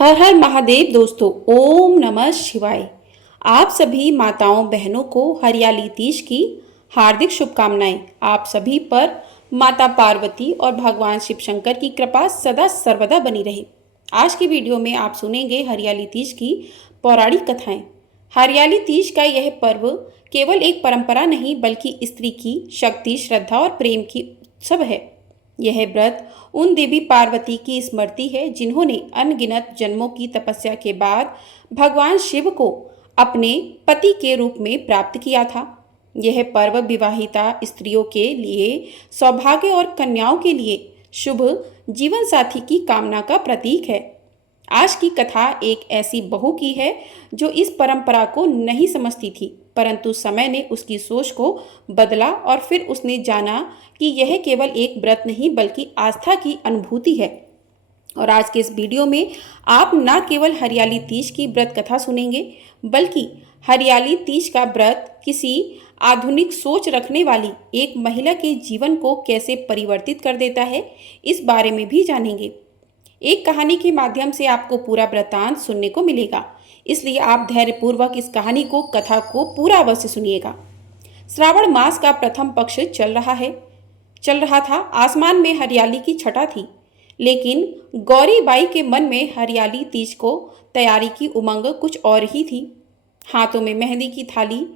हर हर महादेव दोस्तों। ओम नमः शिवाय। आप सभी माताओं बहनों को हरियाली तीज की हार्दिक शुभकामनाएं। आप सभी पर माता पार्वती और भगवान शिव शंकर की कृपा सदा सर्वदा बनी रहे। आज की वीडियो में आप सुनेंगे हरियाली तीज की पौराणिक कथाएं। हरियाली तीज का यह पर्व केवल एक परंपरा नहीं बल्कि स्त्री की शक्ति, श्रद्धा और प्रेम की उत्सव है। यह व्रत उन देवी पार्वती की स्मृति है जिन्होंने अनगिनत जन्मों की तपस्या के बाद भगवान शिव को अपने पति के रूप में प्राप्त किया था। यह पर्व विवाहिता स्त्रियों के लिए सौभाग्य और कन्याओं के लिए शुभ जीवन साथी की कामना का प्रतीक है। आज की कथा एक ऐसी बहू की है जो इस परंपरा को नहीं समझती थी, परंतु समय ने उसकी सोच को बदला और फिर उसने जाना कि यह केवल एक व्रत नहीं बल्कि आस्था की अनुभूति है। और आज के इस वीडियो में आप न केवल हरियाली तीज की व्रत कथा सुनेंगे बल्कि हरियाली तीज का व्रत किसी आधुनिक सोच रखने वाली एक महिला के जीवन को कैसे परिवर्तित कर देता है, इस बारे में भी जानेंगे। एक कहानी के माध्यम से आपको पूरा वृत्तांत सुनने को मिलेगा, इसलिए आप धैर्यपूर्वक इस कहानी को, कथा को पूरा अवश्य सुनिएगा। श्रावण मास का प्रथम पक्ष चल रहा था। आसमान में हरियाली की छटा थी, लेकिन गौरी बाई के मन में हरियाली तीज को तैयारी की उमंग कुछ और ही थी। हाथों में मेहंदी की थाली,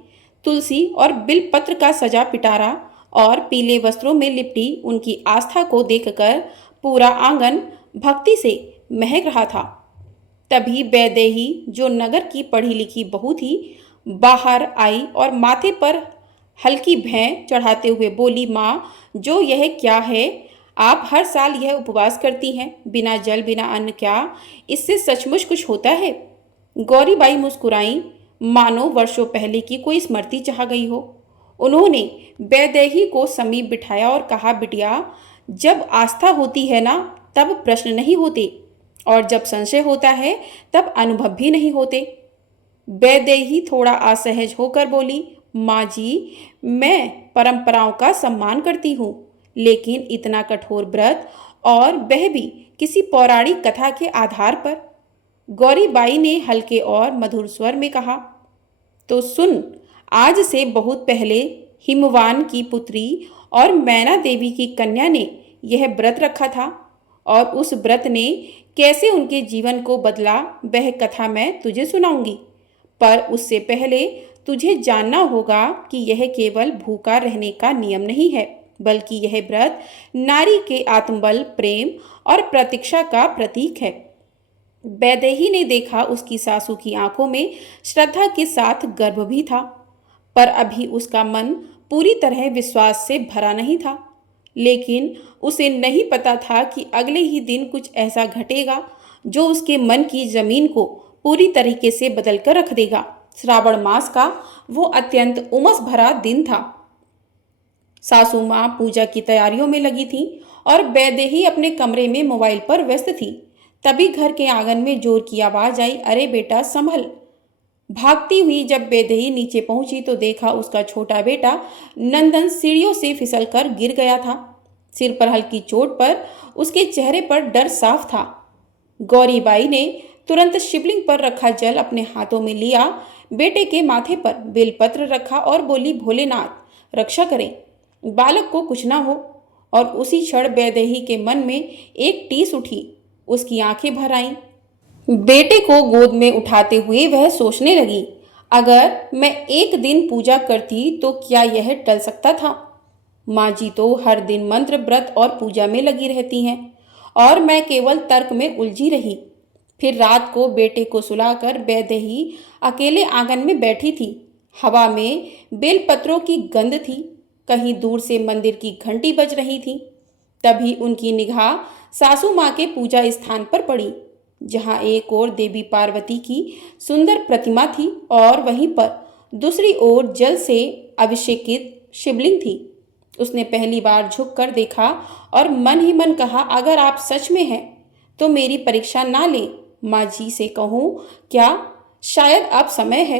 तुलसी और बिलपत्र का सजा पिटारा और पीले वस्त्रों में लिपटी उनकी आस्था को देखकर पूरा आंगन भक्ति से महक रहा था। तभी वैदेही, जो नगर की पढ़ी लिखी बहू थी, बाहर आई और माथे पर हल्की भैं चढ़ाते हुए बोली, माँ, जो यह क्या है? आप हर साल यह उपवास करती हैं, बिना जल बिना अन्न। क्या इससे सचमुच कुछ होता है? गौरीबाई मुस्कुराई, मानो वर्षों पहले की कोई स्मृति चाह गई हो। उन्होंने वैदेही को समीप बिठाया और कहा, बिटिया, जब आस्था होती है ना, तब प्रश्न नहीं होते, और जब संशय होता है तब अनुभव भी नहीं होते। वैदेही थोड़ा असहज होकर बोली, माँ जी, मैं परंपराओं का सम्मान करती हूँ, लेकिन इतना कठोर व्रत, और वह भी किसी पौराणिक कथा के आधार पर। गौरीबाई ने हल्के और मधुर स्वर में कहा, तो सुन, आज से बहुत पहले हिमवान की पुत्री और मैना देवी की कन्या ने यह व्रत रखा था, और उस व्रत ने कैसे उनके जीवन को बदला वह कथा मैं तुझे सुनाऊंगी। पर उससे पहले तुझे जानना होगा कि यह केवल भूखा रहने का नियम नहीं है, बल्कि यह व्रत नारी के आत्मबल, प्रेम और प्रतीक्षा का प्रतीक है। वैदेही ने देखा उसकी सासू की आंखों में श्रद्धा के साथ गर्व भी था, पर अभी उसका मन पूरी तरह विश्वास से भरा नहीं था। लेकिन उसे नहीं पता था कि अगले ही दिन कुछ ऐसा घटेगा जो उसके मन की जमीन को पूरी तरीके से बदल कर रख देगा। श्रावण मास का वो अत्यंत उमस भरा दिन था। सासू माँ पूजा की तैयारियों में लगी थी और वैदेही अपने कमरे में मोबाइल पर व्यस्त थी। तभी घर के आंगन में जोर की आवाज आई, अरे बेटा संभल। भागती हुई जब वैदेही नीचे पहुंची तो देखा उसका छोटा बेटा नंदन सीढ़ियों से फिसलकर गिर गया था। सिर पर हल्की चोट पर उसके चेहरे पर डर साफ था। गौरीबाई ने तुरंत शिवलिंग पर रखा जल अपने हाथों में लिया, बेटे के माथे पर बेलपत्र रखा और बोली, भोलेनाथ रक्षा करें, बालक को कुछ ना हो। और उसी क्षण वैदेही के मन में एक टीस उठी, उसकी आंखें भर आईं। बेटे को गोद में उठाते हुए वह सोचने लगी, अगर मैं एक दिन पूजा करती तो क्या यह टल सकता था? माँ जी तो हर दिन मंत्र, व्रत और पूजा में लगी रहती हैं, और मैं केवल तर्क में उलझी रही। फिर रात को बेटे को सुलाकर वैदेही अकेले आंगन में बैठी थी। हवा में बेलपत्रों की गंध थी, कहीं दूर से मंदिर की घंटी बज रही थी। तभी उनकी निगाह सासू माँ के पूजा स्थान पर पड़ी, जहाँ एक ओर देवी पार्वती की सुंदर प्रतिमा थी और वहीं पर दूसरी ओर जल से अभिषेकित शिवलिंग थी। उसने पहली बार झुककर देखा और मन ही मन कहा, अगर आप सच में हैं तो मेरी परीक्षा ना लें। माँ जी से कहूँ क्या? शायद अब समय है।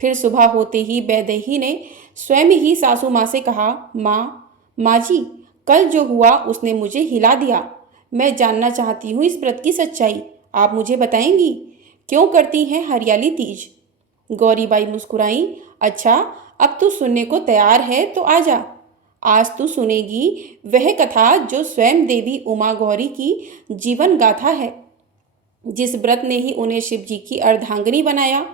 फिर सुबह होते ही वैदेही ने स्वयं ही सासू माँ से कहा, माँ जी, कल जो हुआ उसने मुझे हिला दिया। मैं जानना चाहती हूँ इस व्रत की सच्चाई। आप मुझे बताएंगी क्यों करती हैं हरियाली तीज? गौरीबाई मुस्कुराई। अच्छा, अब तू सुनने को तैयार है तो आजा। आज तू सुनेगी वह कथा जो स्वयं देवी उमा गौरी की जीवन गाथा है, जिस व्रत ने ही उन्हें शिव जी की अर्धांगिनी बनाया।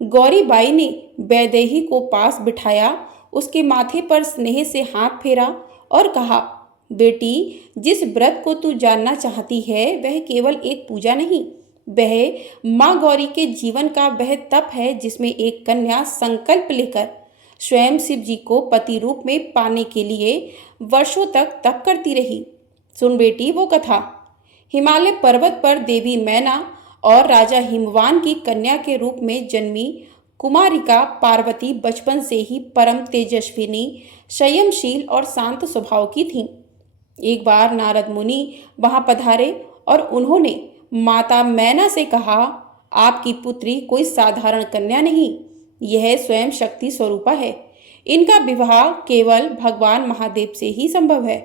गौरीबाई ने वैदेही को पास बिठाया, उसके माथे पर स्नेह से हाथ फेरा और कहा, बेटी, जिस व्रत को तू जानना चाहती है वह केवल एक पूजा नहीं, वह माँ गौरी के जीवन का वह तप है जिसमें एक कन्या संकल्प लेकर स्वयं शिव जी को पति रूप में पाने के लिए वर्षों तक तप करती रही। सुन बेटी वो कथा। हिमालय पर्वत पर देवी मैना और राजा हिमवान की कन्या के रूप में जन्मी कुमारिका पार्वती बचपन से ही परम तेजस्विनी, संयमशील और शांत स्वभाव की थीं। एक बार नारद मुनि वहां पधारे और उन्होंने माता मैना से कहा, आपकी पुत्री कोई साधारण कन्या नहीं, यह स्वयं शक्ति स्वरूपा है। इनका विवाह केवल भगवान महादेव से ही संभव है।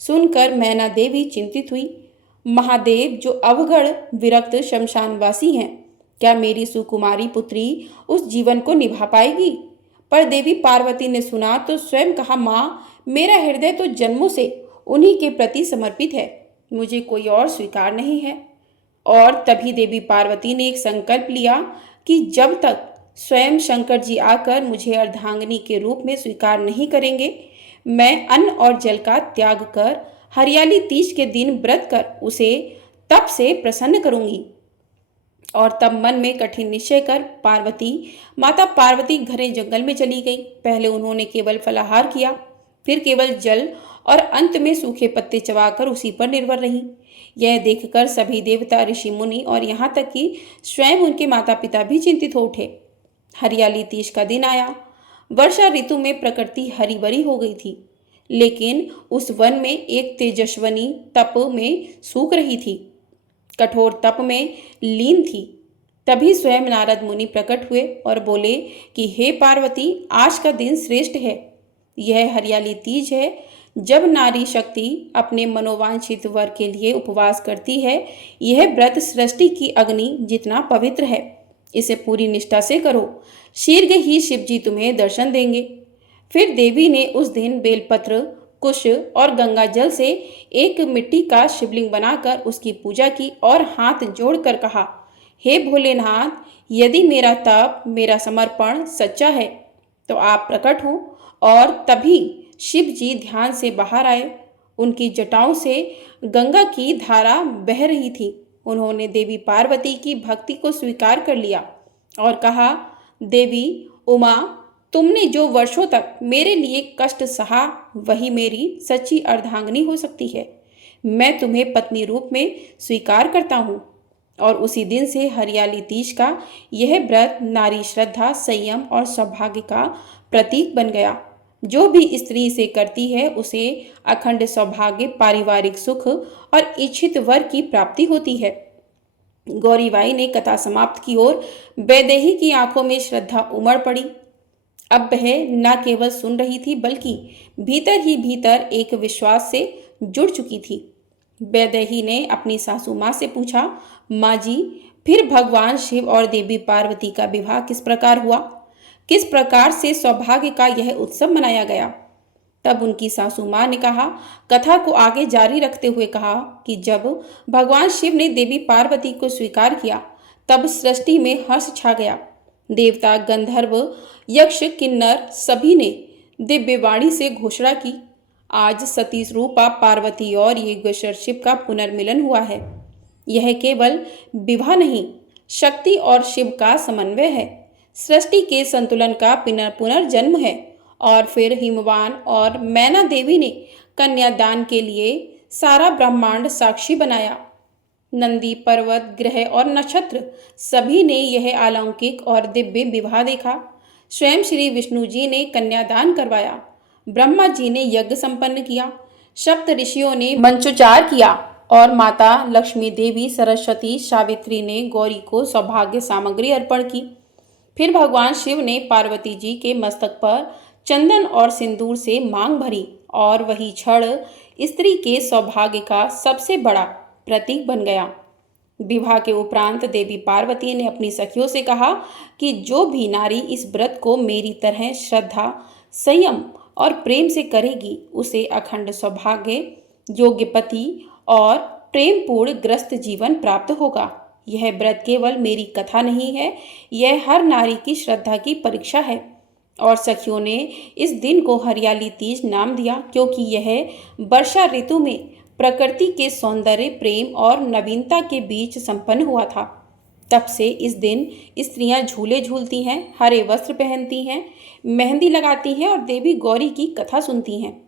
सुनकर मैना देवी चिंतित हुई। महादेव जो अवगढ़ विरक्त शमशानवासी हैं, क्या मेरी सुकुमारी पुत्री उस जीवन को निभा पाएगी? पर देवी पार्वती ने सुना तो स्वयं कहा, माँ, मेरा हृदय तो जन्मों से उन्हीं के प्रति समर्पित है, मुझे कोई और स्वीकार नहीं है। और तभी देवी पार्वती ने एक संकल्प लिया कि जब तक स्वयं शंकर जी आकर मुझे अर्धांगिनी के रूप में स्वीकार नहीं करेंगे, मैं अन्न और जल का त्याग कर हरियाली तीज के दिन व्रत कर उसे तप से प्रसन्न करूंगी। और तब मन में कठिन निश्चय कर माता पार्वती घने जंगल में चली गई। पहले उन्होंने केवल फलाहार किया, फिर केवल जल और अंत में सूखे पत्ते चबाकर उसी पर निर्भर रही। यह देखकर सभी देवता, ऋषि मुनि और यहाँ तक कि स्वयं उनके माता पिता भी चिंतित हो उठे। हरियाली तीज का दिन आया। वर्षा ऋतु में प्रकृति हरी भरी हो गई थी, लेकिन उस वन में एक तेजस्विनी तप में सूख रही थी, कठोर तप में लीन थी। तभी स्वयं नारद मुनि प्रकट हुए और बोले कि हे पार्वती, आज का दिन श्रेष्ठ है। यह हरियाली तीज है, जब नारी शक्ति अपने मनोवांछित वर के लिए उपवास करती है। यह व्रत सृष्टि की अग्नि जितना पवित्र है, इसे पूरी निष्ठा से करो, शीघ्र ही शिव जी तुम्हें दर्शन देंगे। फिर देवी ने उस दिन बेलपत्र, कुश और गंगा जल से एक मिट्टी का शिवलिंग बनाकर उसकी पूजा की और हाथ जोड़कर कहा, हे भोलेनाथ, यदि मेरा तप, मेरा समर्पण सच्चा है तो आप प्रकट हो। और तभी शिव जी ध्यान से बाहर आए। उनकी जटाओं से गंगा की धारा बह रही थी। उन्होंने देवी पार्वती की भक्ति को स्वीकार कर लिया और कहा, देवी उमा, तुमने जो वर्षों तक मेरे लिए कष्ट सहा वही मेरी सच्ची अर्धांगिनी हो सकती है। मैं तुम्हें पत्नी रूप में स्वीकार करता हूँ। और उसी दिन से हरियाली तीज का यह व्रत नारी श्रद्धा, संयम और सौभाग्य का प्रतीक बन गया। जो भी स्त्री इसे करती है उसे अखंड सौभाग्य, पारिवारिक सुख और इच्छित वर की प्राप्ति होती है। गौरीबाई ने कथा समाप्त की और वैदेही की आंखों में श्रद्धा उमड़ पड़ी। अब वह न केवल सुन रही थी बल्कि भीतर ही भीतर एक विश्वास से जुड़ चुकी थी। वैदेही ने अपनी सासू माँ से पूछा, माँ जी, फिर भगवान शिव और देवी पार्वती का विवाह किस प्रकार हुआ? किस प्रकार से सौभाग्य का यह उत्सव मनाया गया? तब उनकी सासू माँ ने कहा, कथा को आगे जारी रखते हुए कहा कि जब भगवान शिव ने देवी पार्वती को स्वीकार किया तब सृष्टि में हर्ष छा गया। देवता, गंधर्व, यक्ष, किन्नर सभी ने दिव्यवाणी से घोषणा की, आज सती रूपा पार्वती और योगेश्वर शिव का पुनर्मिलन हुआ है। यह केवल विवाह नहीं, शक्ति और शिव का समन्वय है, सृष्टि के संतुलन का पुनर्जन्म है। और फिर हिमवान और मैना देवी ने कन्यादान के लिए सारा ब्रह्मांड साक्षी बनाया। नंदी, पर्वत, ग्रह और नक्षत्र सभी ने यह अलौकिक और दिव्य विवाह देखा। स्वयं श्री विष्णु जी ने कन्यादान करवाया, ब्रह्मा जी ने यज्ञ संपन्न किया, सप्त ऋषियों ने मंत्रोच्चार किया और माता लक्ष्मी देवी, सरस्वती, सावित्री ने गौरी को सौभाग्य सामग्री अर्पण की। फिर भगवान शिव ने पार्वती जी के मस्तक पर चंदन और सिंदूर से मांग भरी और वही क्षण स्त्री के सौभाग्य का सबसे बड़ा प्रतीक बन गया। विवाह के उपरांत देवी पार्वती ने अपनी सखियों से कहा कि जो भी नारी इस व्रत को मेरी तरह श्रद्धा, संयम और प्रेम से करेगी उसे अखंड सौभाग्य, योग्य पति और प्रेमपूर्ण ग्रस्त जीवन प्राप्त होगा। यह व्रत केवल मेरी कथा नहीं है, यह हर नारी की श्रद्धा की परीक्षा है। और सखियों ने इस दिन को हरियाली तीज नाम दिया क्योंकि यह वर्षा ऋतु में प्रकृति के सौंदर्य, प्रेम और नवीनता के बीच संपन्न हुआ था। तब से इस दिन स्त्रियां झूले झूलती हैं, हरे वस्त्र पहनती हैं, मेहंदी लगाती हैं और देवी गौरी की कथा सुनती हैं।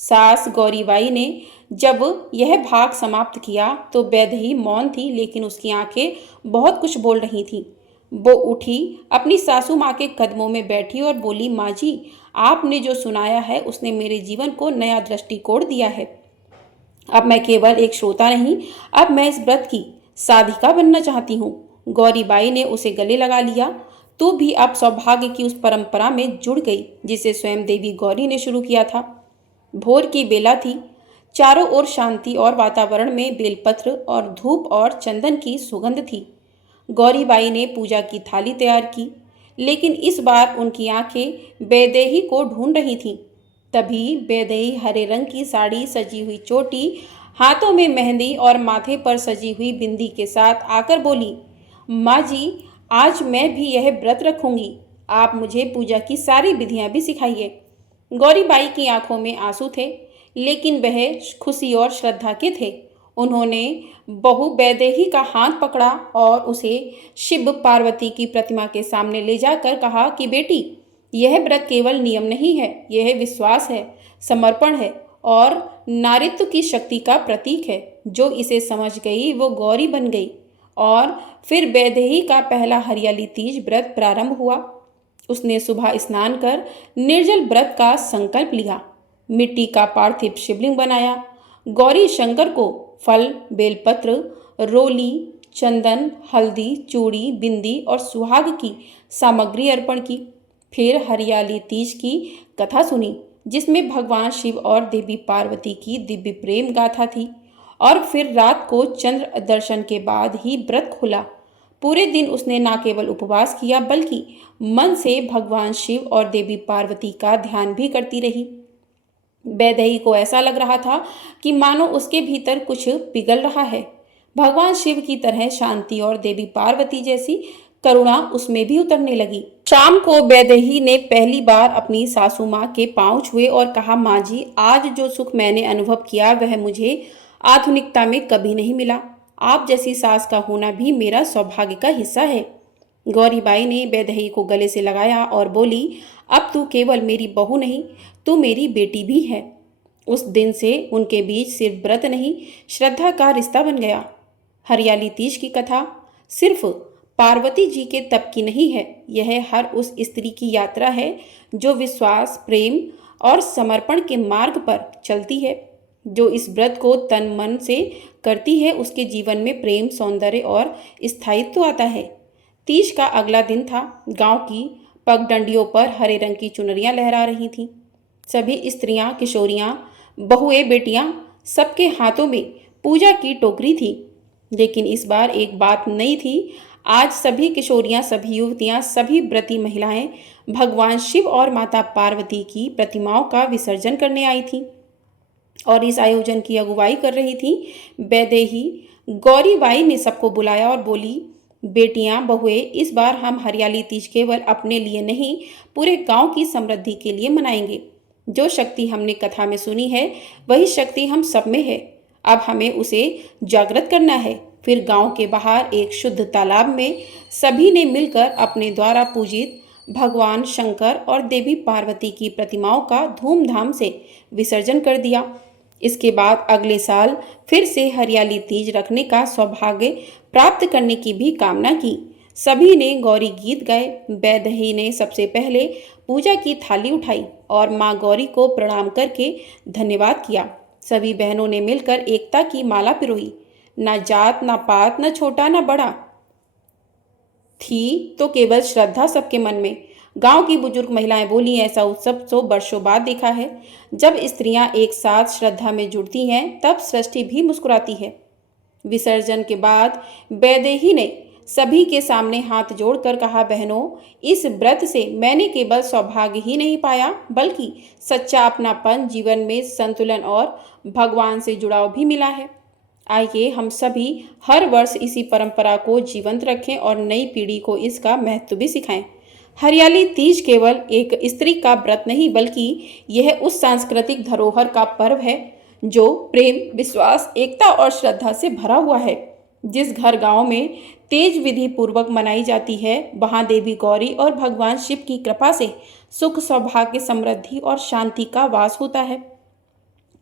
सास गौरीबाई ने जब यह भाग समाप्त किया तो वैदेही मौन थी, लेकिन उसकी आंखें बहुत कुछ बोल रही थीं। वो उठी, अपनी सासू माँ के कदमों में बैठी और बोली, माँ जी, आपने जो सुनाया है उसने मेरे जीवन को नया दृष्टिकोण दिया है। अब मैं केवल एक श्रोता नहीं, अब मैं इस व्रत की साधिका बनना चाहती हूँ। गौरीबाई ने उसे गले लगा लिया। तू भी अब सौभाग्य की उस परंपरा में जुड़ गई जिसे स्वयं देवी गौरी ने शुरू किया था। भोर की बेला थी, चारों ओर शांति और वातावरण में बेलपत्र और धूप और चंदन की सुगंध थी। गौरीबाई ने पूजा की थाली तैयार की, लेकिन इस बार उनकी आंखें वैदेही को ढूंढ रही थीं। तभी वैदेही हरे रंग की साड़ी, सजी हुई चोटी, हाथों में मेहंदी और माथे पर सजी हुई बिंदी के साथ आकर बोली, माँ जी, आज मैं भी यह व्रत रखूंगी। आप मुझे पूजा की सारी विधियां भी सिखाइए। गौरीबाई की आंखों में आंसू थे, लेकिन वह खुशी और श्रद्धा के थे। उन्होंने बहू वैदेही का हाथ पकड़ा और उसे शिव पार्वती की प्रतिमा के सामने ले जाकर कहा कि बेटी, यह व्रत केवल नियम नहीं है, यह विश्वास है, समर्पण है और नारित्व की शक्ति का प्रतीक है। जो इसे समझ गई वो गौरी बन गई। और फिर वैदेही का पहला हरियाली तीज व्रत प्रारंभ हुआ। उसने सुबह स्नान कर निर्जल व्रत का संकल्प लिया, मिट्टी का पार्थिव शिवलिंग बनाया, गौरी शंकर को फल, बेलपत्र, रोली, चंदन, हल्दी, चूड़ी, बिंदी और सुहाग की सामग्री अर्पण की। फिर हरियाली तीज की कथा सुनी, जिसमें भगवान शिव और देवी पार्वती की दिव्य प्रेम गाथा थी। और फिर रात को चंद्र दर्शन के बाद ही व्रत खुला। पूरे दिन उसने न केवल उपवास किया बल्कि मन से भगवान शिव और देवी पार्वती का ध्यान भी करती रही। वैदेही को ऐसा लग रहा था कि मानो उसके भीतर कुछ पिघल रहा है। भगवान शिव की तरह शांति और देवी पार्वती जैसी करुणा उसमें भी उतरने लगी। शाम को वैदेही ने पहली बार अपनी सासू माँ के पांव छुए और कहा, माँ जी, आज जो सुख मैंने अनुभव किया वह मुझे आधुनिकता में कभी नहीं मिला। आप जैसी सास का होना भी मेरा सौभाग्य का हिस्सा है। गौरीबाई ने वैदेही को गले से लगाया और बोली, अब तू केवल मेरी बहू नहीं, तू मेरी बेटी भी है। उस दिन से उनके बीच सिर्फ व्रत नहीं, श्रद्धा का रिश्ता बन गया। हरियाली तीज की कथा सिर्फ पार्वती जी के तप की नहीं है, यह हर उस स्त्री की यात्रा है जो विश्वास, प्रेम और समर्पण के मार्ग पर चलती है। जो इस व्रत को तन मन से करती है उसके जीवन में प्रेम, सौंदर्य और स्थायित्व आता है। तीज का अगला दिन था। गांव की पगडंडियों पर हरे रंग की चुनरियां लहरा रही थीं। सभी स्त्रियां, किशोरियां, बहुएं, बेटियां, सबके हाथों में पूजा की टोकरी थी। लेकिन इस बार एक बात नई थी। आज सभी किशोरियां, सभी युवतियां, सभी व्रती महिलाएं भगवान शिव और माता पार्वती की प्रतिमाओं का विसर्जन करने आई थीं। और इस आयोजन की अगुवाई कर रही थी वैदेही। गौरीबाई ने सबको बुलाया और बोली, बेटियां, बहुएं, इस बार हम हरियाली तीज केवल अपने लिए नहीं, पूरे गांव की समृद्धि के लिए मनाएंगे। जो शक्ति हमने कथा में सुनी है वही शक्ति हम सब में है। अब हमें उसे जागृत करना है। फिर गांव के बाहर एक शुद्ध तालाब में सभी ने मिलकर अपने द्वारा पूजित भगवान शंकर और देवी पार्वती की प्रतिमाओं का धूमधाम से विसर्जन कर दिया। इसके बाद अगले साल फिर से हरियाली तीज रखने का सौभाग्य प्राप्त करने की भी कामना की। सभी ने गौरी गीत गाए। वैदेही ने सबसे पहले पूजा की थाली उठाई और माँ गौरी को प्रणाम करके धन्यवाद किया। सभी बहनों ने मिलकर एकता की माला पिरोई। ना जात, ना पात, ना छोटा, ना बड़ा थी तो केवल श्रद्धा सबके मन में। गांव की बुजुर्ग महिलाएं बोली, ऐसा उत्सव तो वर्षों बाद देखा है। जब स्त्रियां एक साथ श्रद्धा में जुड़ती हैं तब सृष्टि भी मुस्कुराती है। विसर्जन के बाद वैदेही ने सभी के सामने हाथ जोड़कर कहा, बहनों, इस व्रत से मैंने केवल सौभाग्य ही नहीं पाया बल्कि सच्चा अपनापन, जीवन में संतुलन और भगवान से जुड़ाव भी मिला है। आइए हम सभी हर वर्ष इसी परंपरा को जीवंत रखें और नई पीढ़ी को इसका महत्व भी सिखाएं। हरियाली तीज केवल एक स्त्री का व्रत नहीं बल्कि यह उस सांस्कृतिक धरोहर का पर्व है जो प्रेम, विश्वास, एकता और श्रद्धा से भरा हुआ है। जिस घर गांव में तेज विधि पूर्वक मनाई जाती है वहां देवी गौरी और भगवान शिव की कृपा से सुख, सौभाग्य, समृद्धि और शांति का वास होता है।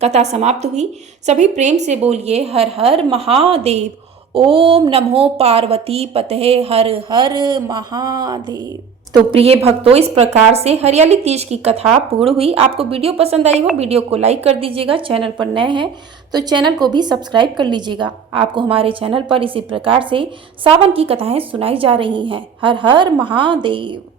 कथा समाप्त हुई। सभी प्रेम से बोलिए हर हर महादेव। ओम नमो पार्वती पतये हर हर महादेव। तो प्रिय भक्तों, इस प्रकार से हरियाली तीज की कथा पूर्ण हुई। आपको वीडियो पसंद आई हो, वीडियो को लाइक कर दीजिएगा। चैनल पर नए हैं तो चैनल को भी सब्सक्राइब कर लीजिएगा। आपको हमारे चैनल पर इसी प्रकार से सावन की कथाएं सुनाई जा रही हैं। हर हर महादेव।